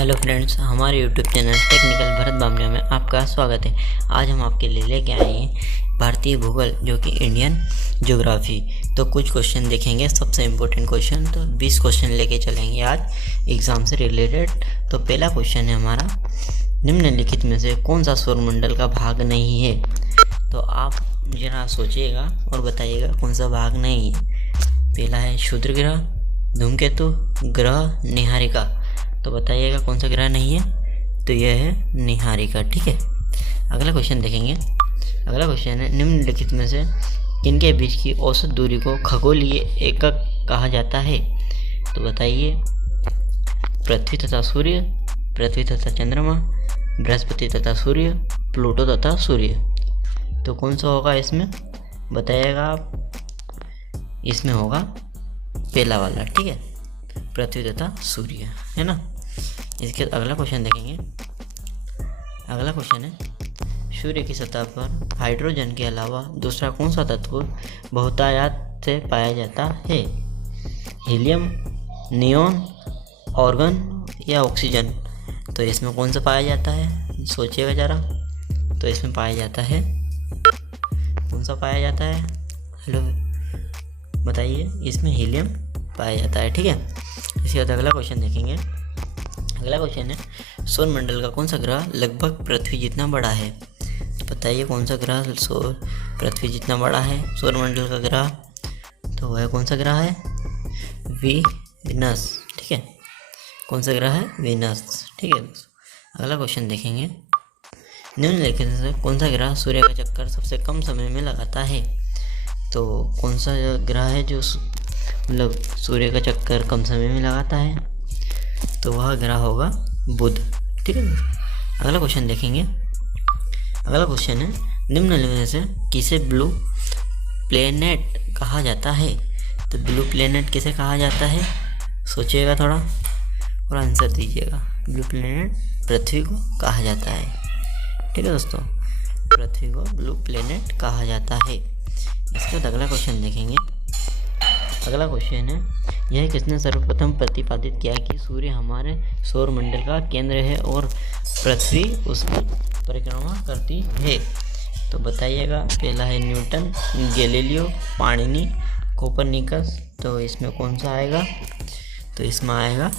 Hello friends, हमारे YouTube channel technical Bharat Bamnia में आपका स्वागत है। आज हम आपके लिए लेके आए हैं भारतीय भूगोल जो कि इंडियन ज्योग्राफी। तो कुछ क्वेश्चन देखेंगे, सबसे इम्पोर्टेंट क्वेश्चन। तो 20 क्वेश्चन लेके चलेंगे आज एग्ज़ाम से रिलेटेड। तो पहला क्वेश्चन है हमारा, निम्नलिखित में से कौन सा सौरमंडल का भाग नहीं है? तो आप जरा सोचिएगा और बताइएगा कौन सा भाग नहीं है। पहला है क्षुद्र ग्रह, धूमकेतु, ग्रह, निहारिका। तो बताइएगा कौन सा ग्रह नहीं है? तो यह है निहारिका। ठीक है, अगला क्वेश्चन देखेंगे। अगला क्वेश्चन है, निम्नलिखित में से किनके बीच की औसत दूरी को खगोलीय एकक कहा जाता है? तो बताइए, पृथ्वी तथा सूर्य, पृथ्वी तथा चंद्रमा, बृहस्पति तथा सूर्य, प्लूटो तथा सूर्य। तो कौन सा होगा इसमें? बताइएगा आप। इसमें होगा पहला वाला। ठीक है, पृथ्वी तथा सूर्य, है ना। इसके अगला क्वेश्चन देखेंगे। अगला क्वेश्चन है, सूर्य की सतह पर हाइड्रोजन के अलावा दूसरा कौन सा तत्व बहुतायत से पाया जाता है? हीलियम, नियोन, ऑर्गन या ऑक्सीजन? तो इसमें कौन सा पाया जाता है? सोचिएगा ज़रा। तो इसमें पाया जाता है, कौन सा पाया जाता है? हेलो, बताइए। इसमें हीलियम पाया जाता है। ठीक है, इसके बाद अगला क्वेश्चन देखेंगे। अगला क्वेश्चन है, सौरमंडल का कौन सा ग्रह लगभग पृथ्वी जितना बड़ा है? बताइए कौन सा ग्रह पृथ्वी जितना बड़ा है सौरमंडल का ग्रह? तो वह कौन सा ग्रह है? वीनस। ठीक है, कौन सा ग्रह है? वीनस। ठीक है, अगला क्वेश्चन देखेंगे। निम्नलिखित से कौन सा ग्रह सूर्य का चक्कर सबसे कम समय में लगाता है? तो कौन सा ग्रह है जो मतलब सूर्य का चक्कर कम समय में लगाता है? तो वह ग्रह होगा बुध। ठीक है, अगला क्वेश्चन देखेंगे। अगला क्वेश्चन है, निम्नलिखित में से किसे ब्लू प्लेनेट कहा जाता है? तो ब्लू प्लेनेट किसे कहा जाता है? सोचिएगा थोड़ा और आंसर दीजिएगा। ब्लू प्लेनेट पृथ्वी को कहा जाता है। ठीक है दोस्तों, पृथ्वी को ब्लू प्लेनेट कहा जाता है। इसके बाद अगला क्वेश्चन देखेंगे। अगला क्वेश्चन है, यह किसने सर्वप्रथम प्रतिपादित किया कि सूर्य हमारे सौरमंडल का केंद्र है और पृथ्वी उसकी परिक्रमा करती है? तो बताइएगा। पहला है न्यूटन, गैलीलियो, पाणिनी, कोपरनिकस। तो इसमें कौन सा आएगा? तो इसमें आएगा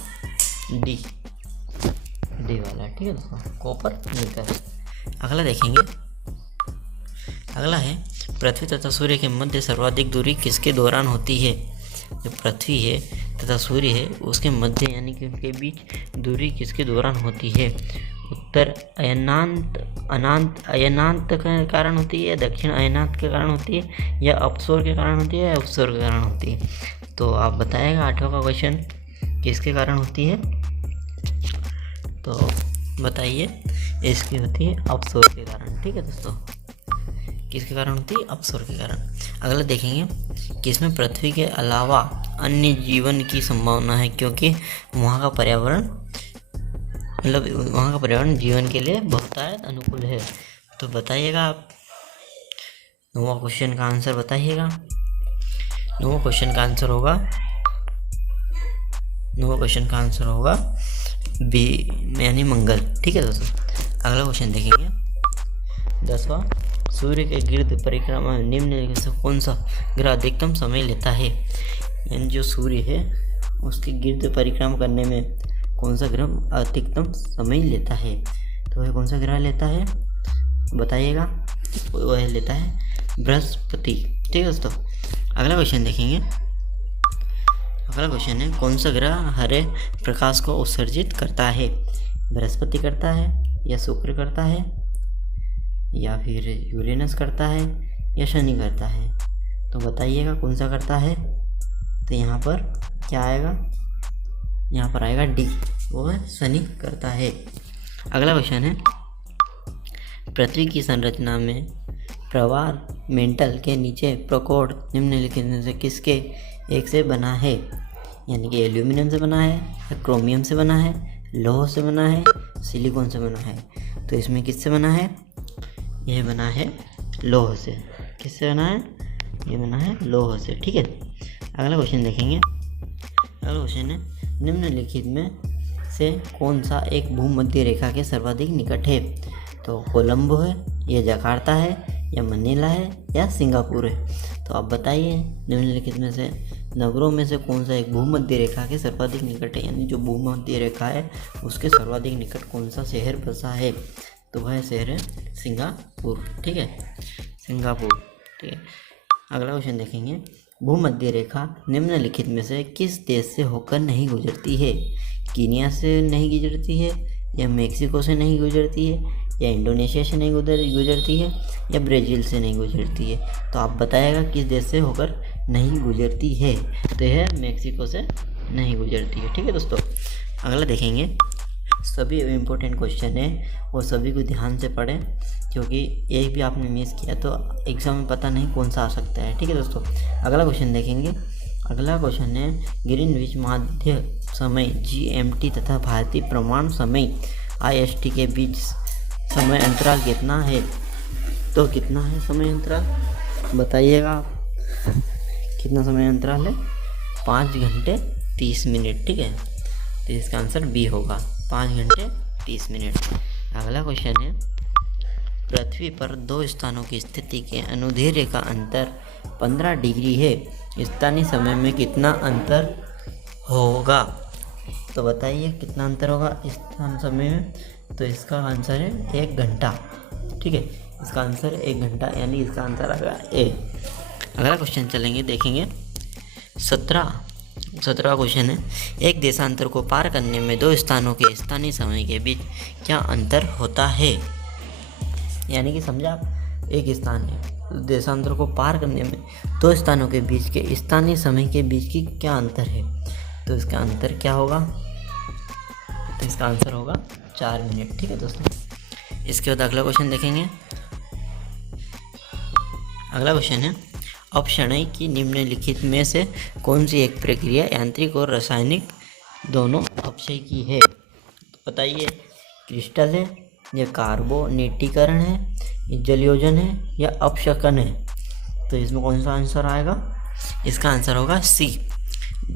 डी वाला। ठीक है दोस्तों, कोपरनिकस। अगला देखेंगे। अगला है, पृथ्वी तथा सूर्य के मध्य सर्वाधिक दूरी किसके दौरान होती है? जो पृथ्वी है तथा सूर्य है उसके मध्य यानी कि उनके बीच दूरी किसके दौरान होती है? उत्तर अयनांत के कारण होती है, या दक्षिण अयनांत के कारण होती है, या अपसौर के कारण होती है, या उपसौर के कारण होती है? तो आप बताएगा 8वां का क्वेश्चन किसके कारण होती है? तो बताइए, इसकी होती है अपसौर के कारण। ठीक है दोस्तों, किसके कारण होती है? अपसौर के कारण। अगला देखेंगे, किसमें पृथ्वी के अलावा अन्य जीवन की संभावना है क्योंकि वहाँ का पर्यावरण जीवन के लिए बहुतायत अनुकूल है? तो बताइएगा आप। 9वां क्वेश्चन का आंसर बताइएगा। 9वां क्वेश्चन का आंसर होगा बी यानी मंगल। ठीक है दोस्तों, अगला क्वेश्चन देखेंगे। 10वां, सूर्य के गिर्द परिक्रमा में निम्नलिखित से कौन सा ग्रह अधिकतम समय लेता है? यानी जो सूर्य है उसके गिर्द परिक्रमा करने में कौन सा ग्रह अधिकतम समय लेता है? तो वह कौन सा ग्रह लेता है? बताइएगा। वह लेता है बृहस्पति। ठीक है दोस्तों, अगला क्वेश्चन देखेंगे। अगला क्वेश्चन है, कौन सा ग्रह हरे प्रकाश को उत्सर्जित करता है? बृहस्पति करता है, या शुक्र करता है, या फिर यूरेनस करता है, या शनि करता है? तो बताइएगा कौन सा करता है? तो यहाँ पर क्या आएगा? यहाँ पर आएगा डी, वो है शनि करता है। अगला क्वेश्चन है, पृथ्वी की संरचना में प्रवार मेंटल के नीचे प्रकोड निम्नलिखित में से किसके एक से बना है? यानी कि एल्यूमिनियम से बना है, या क्रोमियम से बना है, लोह से बना है, सिलिकॉन से बना है? तो इसमें किससे बना है? यह बना है लोह से। किससे बना है? ये बना है लोह से। ठीक है, अगला क्वेश्चन देखेंगे। अगला क्वेश्चन है, निम्नलिखित में से कौन सा एक भूमध्य रेखा के सर्वाधिक निकट है? तो कोलंबो है, या जकार्ता है, या मनीला है, या सिंगापुर है? तो आप बताइए निम्नलिखित में से नगरों में से कौन सा एक भूमध्य रेखा के सर्वाधिक निकट है, यानी जो भूमध्य रेखा है उसके सर्वाधिक निकट कौन सा शहर बसा है? तो वह शहर है सिंगापुर। ठीक है, सिंगापुर। ठीक है, अगला क्वेश्चन देखेंगे। भूमध्य रेखा निम्नलिखित में से किस देश से होकर नहीं गुजरती है? कीनिया से नहीं गुजरती है, या मेक्सिको से नहीं गुजरती है, या इंडोनेशिया से नहीं गुजरती है, या ब्राज़ील से नहीं गुजरती है? तो आप बताइएगा किस देश से होकर नहीं गुजरती है? तो यह मेक्सिको से नहीं गुजरती है। ठीक है दोस्तों, अगला देखेंगे। सभी इम्पोर्टेंट क्वेश्चन है और सभी को ध्यान से पढ़ें, क्योंकि एक भी आपने मिस किया तो एग्ज़ाम में पता नहीं कौन सा आ सकता है। ठीक है दोस्तों, अगला क्वेश्चन देखेंगे। अगला क्वेश्चन है ग्रीनविच मध्य समय GMT तथा भारतीय प्रमाण समय IST के बीच समय अंतराल कितना है? तो कितना है समय अंतराल, बताइएगा आप। कितना समय अंतराल है? 5 घंटे 30 मिनट। ठीक है, तो इसका आंसर बी होगा, 5 घंटे 30 मिनट। अगला क्वेश्चन है पृथ्वी पर 2 स्थानों की स्थिति के अनुदैर्ध्य रेखा अंतर 15 डिग्री है, स्थानीय समय में कितना अंतर होगा? तो बताइए कितना अंतर होगा स्थानीय समय में? तो इसका आंसर है 1 घंटा। ठीक है, इसका आंसर 1 घंटा, यानी इसका आंसर आएगा ए। अगला क्वेश्चन चलेंगे, देखेंगे 17वां क्वेश्चन है। एक देशांतर को पार करने में 2 स्थानों के स्थानीय समय के बीच क्या अंतर होता है? यानी कि समझा आप, एक स्थान है, देशांतर को पार करने में 2 स्थानों के बीच के स्थानीय समय के बीच की क्या अंतर है? तो इसका अंतर क्या होगा? तो इसका आंसर होगा 4 मिनट। ठीक है दोस्तों, इसके बाद अगला क्वेश्चन देखेंगे। अगला क्वेश्चन है अपक्षय की निम्नलिखित में से कौन सी एक प्रक्रिया यांत्रिक और रासायनिक दोनों अपक्षय की है? तो बताइए, क्रिस्टल है, या कार्बोनेटीकरण है, या जलयोजन है, या अपक्षयन है? तो इसमें कौन सा आंसर आएगा? इसका आंसर होगा सी,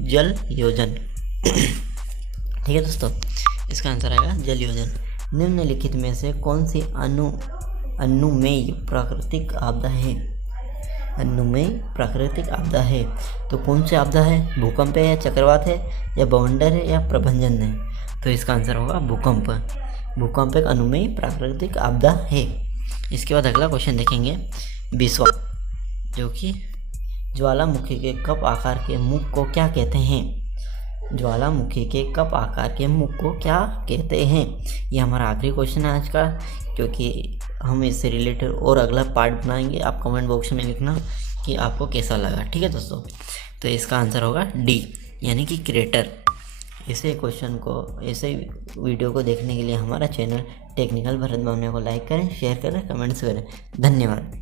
जल योजन। ठीक है दोस्तों, इसका आंसर आएगा जल योजन। निम्नलिखित में से कौन सी अनुमेय प्राकृतिक आपदा है? अनुमेय प्राकृतिक आपदा है, तो कौन सी आपदा है? भूकंप है, या चक्रवात है, या बवंडर है, या प्रभंजन है? तो इसका आंसर होगा भूकंप। भूकंप एक अनुमेय प्राकृतिक आपदा है। इसके बाद अगला क्वेश्चन देखेंगे। विश्वा, जो कि ज्वालामुखी के कप आकार के मुख को क्या कहते हैं? ज्वालामुखी के कप आकार के मुख को क्या कहते हैं? ये हमारा आखिरी क्वेश्चन है आज का, क्योंकि हम इससे रिलेटेड और अगला पार्ट बनाएंगे। आप कमेंट बॉक्स में लिखना कि आपको कैसा लगा। ठीक है दोस्तों, तो इसका आंसर होगा डी, यानी कि क्रेटर। ऐसे क्वेश्चन को, ऐसे वीडियो को देखने के लिए हमारा चैनल टेक्निकल भरत भावना को लाइक करें, शेयर करें, कमेंट्स करें। धन्यवाद।